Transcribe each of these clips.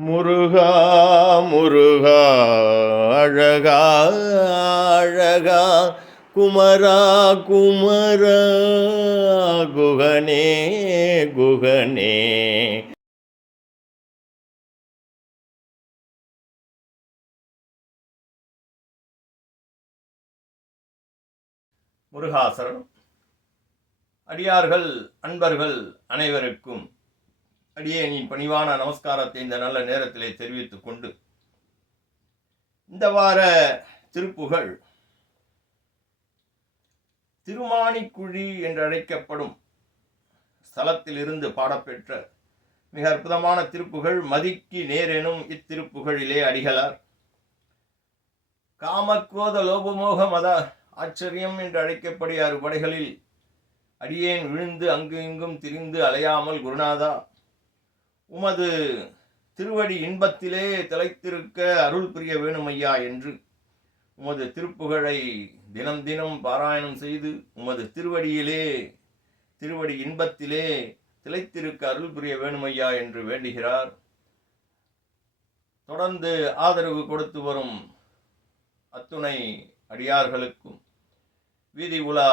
முருகா முருகா அழகா அழகா குமரா குமரா குகனே குகனே. முருகாசரணம். அடியார்கள் அன்பர்கள் அனைவருக்கும் அடியேனின் பணிவான நமஸ்காரத்தை இந்த நல்ல நேரத்திலே தெரிவித்துக் கொண்டு இந்த வார திருப்புகழ் திருமானிக்குழி என்று அழைக்கப்படும் ஸ்தலத்திலிருந்து பாடப்பெற்ற மிக அற்புதமான திருப்புகழ் மதிக்கு நேரெனும் இத்திருப்புகழிலே அடிகளார். காமக்ரோத லோபமோக மத ஆச்சரியம் என்று அழைக்கப்படிய அறுபடைகளில் அடியேன் விழுந்து அங்கு இங்கும் திரிந்து அலையாமல் குருநாதா உமது திருவடி இன்பத்திலே திளைத்திருக்க அருள் புரிய வேணுமையா என்று உமது திருப்புகழை தினம் தினம் பாராயணம் செய்து உமது திருவடியிலே திருவடி இன்பத்திலே திளைத்திருக்க அருள் புரிய வேணுமையா என்று வேண்டுகிறார். தொடர்ந்து ஆதரவு கொடுத்து வரும் அத்துணை அடியார்களுக்கும் வீதி உலா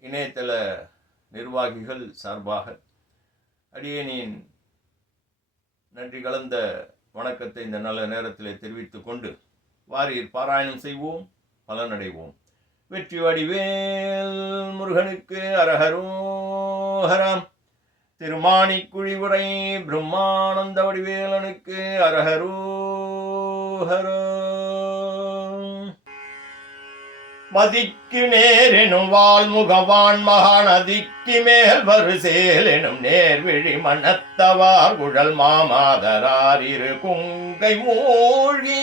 இணையதள நிர்வாகிகள் சார்பாக அடியேனின் நன்றி கலந்த வணக்கத்தை இந்த நல்ல நேரத்தில் தெரிவித்துக் கொண்டு வாரீர் பாராயணம் செய்வோம் பலனடைவோம். வெற்றி வடிவேல் முருகனுக்கு அரஹரோஹராம். திருமாணிக்குழிவுரை பிரம்மானந்த வடிவேலனுக்கு அரஹரோஹரோ மதிக்கு நேரெனும் வால்முகவான் மகாநதிக்கு மேல் வருசேல் எனும் நேர்விழி மனத்தவார் குழல் மாமாதரார் இரு குங்கை மூழ்கி.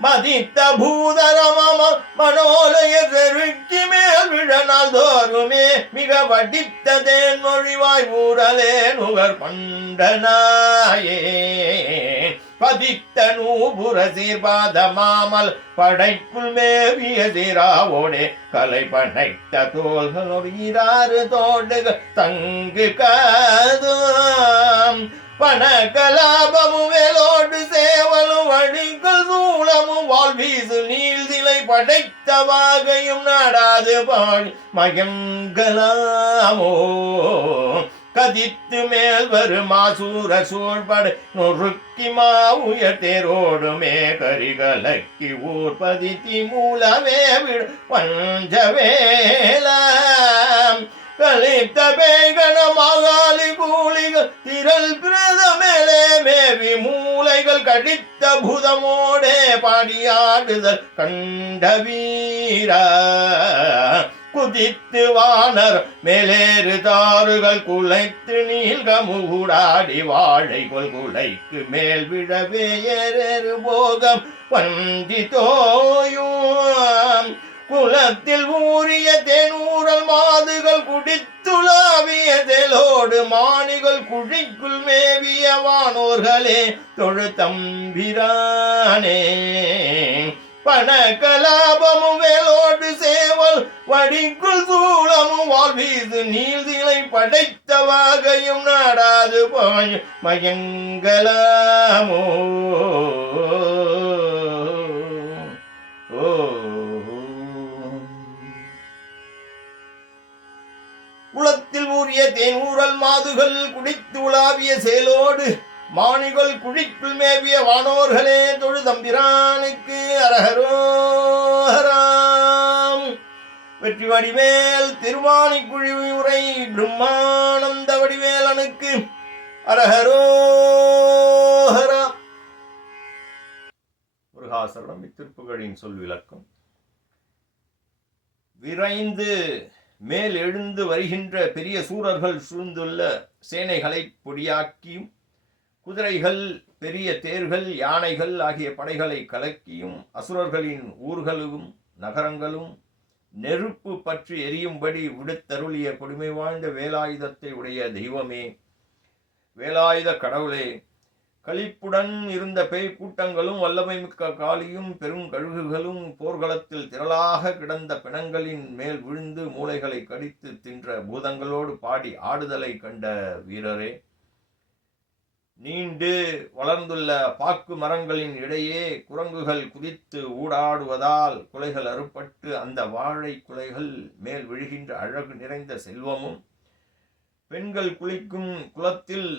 மதித்த பூதரமம மனோலய தெருக்கி மேல் விழனால் தோறுமே மிக வடித்த தேன்மொழிவாய் ஊரலே நுகர் பண்டனாயே பதித்த நூபுர சீர்பாத மாமல் படைக்குள் மேவிய சீராவோடே கலை படைத்த தோள்களோடு ஈராறு தோடுகள் தங்கு காதும். பண கலாபமும் வேலோடு சேவலும் வடிக்குள் சூளமும் வாழ்வீசு நீள்திலை படைத்த வாகையும் நாடாது பாடி மயங்கலாமோ. கதித்து மேல் வரும் மாசூர சூழ்படு நொறுக்கி மாவுயர் தேரோடுமே கரிகலக்கி ஊர் பதித்தி மூலமே விடு பஞ்சவேலாம் கலித்த பேகன மகாலி கூலிகள் திரள் பிரத மேலே மேவி மூளைகள் கடித்த புதமோடே பாடியாடுதல் கண்ட வீரா குதித்து வானர் மேலேறு தாறுகள் குலைத்து நீள்கமுகுடாடி வாழை கொல் குலைக்கு மேல் விழவே ஏறேறு போகம். வந்தி தோயும். குலத்தில் ஊறிய தேனூரல் மாதுகள் குடித்துலாவிய தெலோடு மாணிகள் குழிக்குள் மேவிய வானோர்களே தொழு தம்பிரானே. பண கலாபமும் வேலோடு சேவல் வடிக்குள் சூளமும் வாழ்வீது நீள்திகளை படைத்த வாகையும் நாடாது பாயும் மயங்கலாமோ. குளத்தில் ஊறிய தேனூரல் மாதுகள் குடித்து உலாவிய செயலோடு மாணிகள் குழிக்குள் மேவிய வானோர்களே தொழு தம்பிரானுக்கு அரகரோ. வெற்றி வடிவேல் திருவாணிக்குழி உரை பிரம்மானந்த வடிவேலனுக்கு அரஹரோஹரா. முருகாசரணம் இத்திருப்புகளின் சொல் விளக்கம். விரைந்து மேல் எழுந்து வருகின்ற பெரிய சூரர்கள் சூழ்ந்துள்ள சேனைகளை பொடியாக்கியும் குதிரைகள் பெரிய தேர்கள் யானைகள் ஆகிய படைகளை கலக்கியும் அசுரர்களின் ஊர்களும் நகரங்களும் நெருப்பு பற்றி எரியும்படி விடுத்தருளிய கொடுமை வாழ்ந்த வேலாயுதத்தை உடைய தெய்வமே. வேலாயுத கடவுளே களிப்புடன் இருந்த பேய் கூட்டங்களும் வல்லமை மிக்க காளியும் பெரும் கழுகுகளும் போர்க்களத்தில் திரளாக கிடந்த பிணங்களின் மேல் விழுந்து மூளைகளை கடித்து தின்ற பூதங்களோடு பாடி ஆடுதலை கண்ட வீரரே. நீண்டு வளர்ந்துள்ள பாக்கு மரங்களின் இடையே குரங்குகள் குதித்து ஊடாடுவதால் குலைகள் அறுபட்டு அந்த வாழை குலைகள் மேல் விழுகின்ற அழகு நிறைந்த செல்வமும் பெண்கள் குளிக்கும் குளத்தில்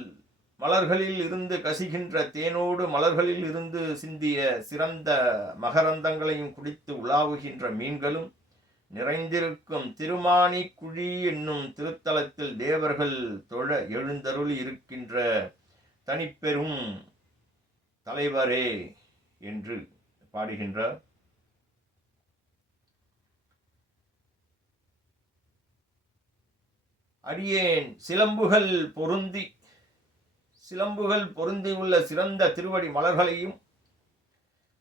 மலர்களில் இருந்து கசிகின்ற தேனோடு மலர்களில் இருந்து சிந்திய சிறந்த மகரந்தங்களையும் குடித்து உலாவுகின்ற மீன்களும் நிறைந்திருக்கும். திருமானி குழி என்னும் திருத்தலத்தில் தேவர்கள் தொழ எழுந்தருள் இருக்கின்ற தனிப்பெரும் தலைவரே என்று பாடுகின்றார். அடியேன் சிலம்புகள் பொருந்தி சிலம்புகள் பொருந்தியுள்ள சிறந்த திருவடி மலர்களையும்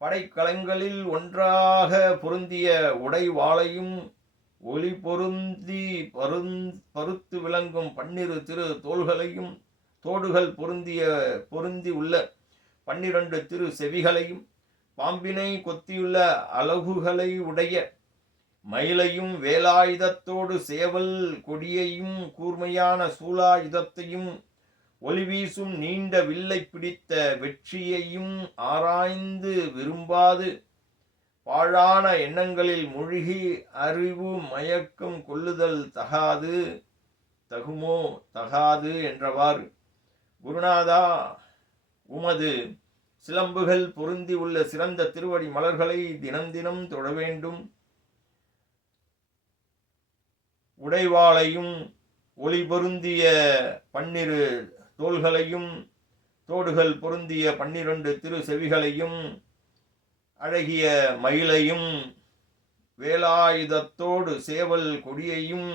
படைக்கலங்களில் ஒன்றாக பொருந்திய உடைவாளையும் ஒளி பொருந்தி பருந் பருத்து விளங்கும் பன்னிரு திரு தோள்களையும் தோடுகள் பொருந்திய பொருந்தி உள்ள பன்னிரண்டு திரு செவிகளையும் பாம்பினை கொத்தியுள்ள அலகுகளை உடைய மயிலையும் வேலாயுதத்தோடு சேவல் கொடியையும் கூர்மையான சூலாயுதத்தையும் ஒளி வீசும் நீண்ட வில்லை பிடித்த வெற்றியையும் ஆராய்ந்து விரும்பாது. பாழான எண்ணங்களில் மூழ்கி அறிவு மயக்கம் கொள்ளுதல் தகாது தகுமோ தகாது என்றவாறு. குருநாதா உமது சிலம்புகள் பொருந்தி உள்ள சிறந்த திருவடி மலர்களை தினம் தினம் தொழ வேண்டும். உடைவாளையும் ஒளி பொருந்திய பன்னிரு தோள்களையும் தோடுகள் பொருந்திய பன்னிரண்டு திரு செவிகளையும் அழகிய மயிலையும் வேலாயுதத்தோடு சேவல் கொடியையும்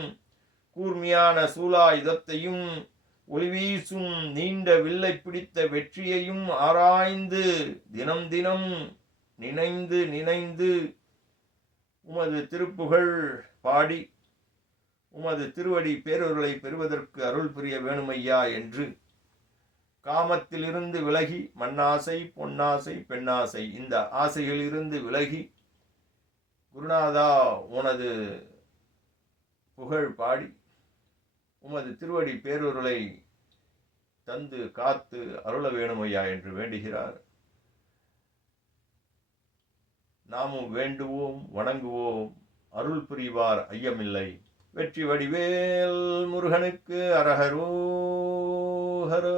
கூர்மையான சூலாயுதத்தையும் ஒளிவீசும் நீண்ட வில்லை பிடித்த வெற்றியையும் ஆராய்ந்து தினம் தினம் நினைந்து நினைந்து உமது திருப்புகழ் பாடி உமது திருவடி பேரொருளை பெறுவதற்கு அருள் புரிய வேணுமையா என்று. காமத்திலிருந்து விலகி மண்ணாசை பொன்னாசை பெண்ணாசை இந்த ஆசைகளிலிருந்து விலகி குருநாதா உனது புகழ் பாடி உமது திருவடி பேரூருளை தந்து காத்து அருள வேணுமையா என்று வேண்டுகிறார். நாமும் வேண்டுவோம் வணங்குவோம். அருள் புரிவார் ஐயமில்லை. வெற்றி வடிவேல் முருகனுக்கு அரஹரோ ஹரோ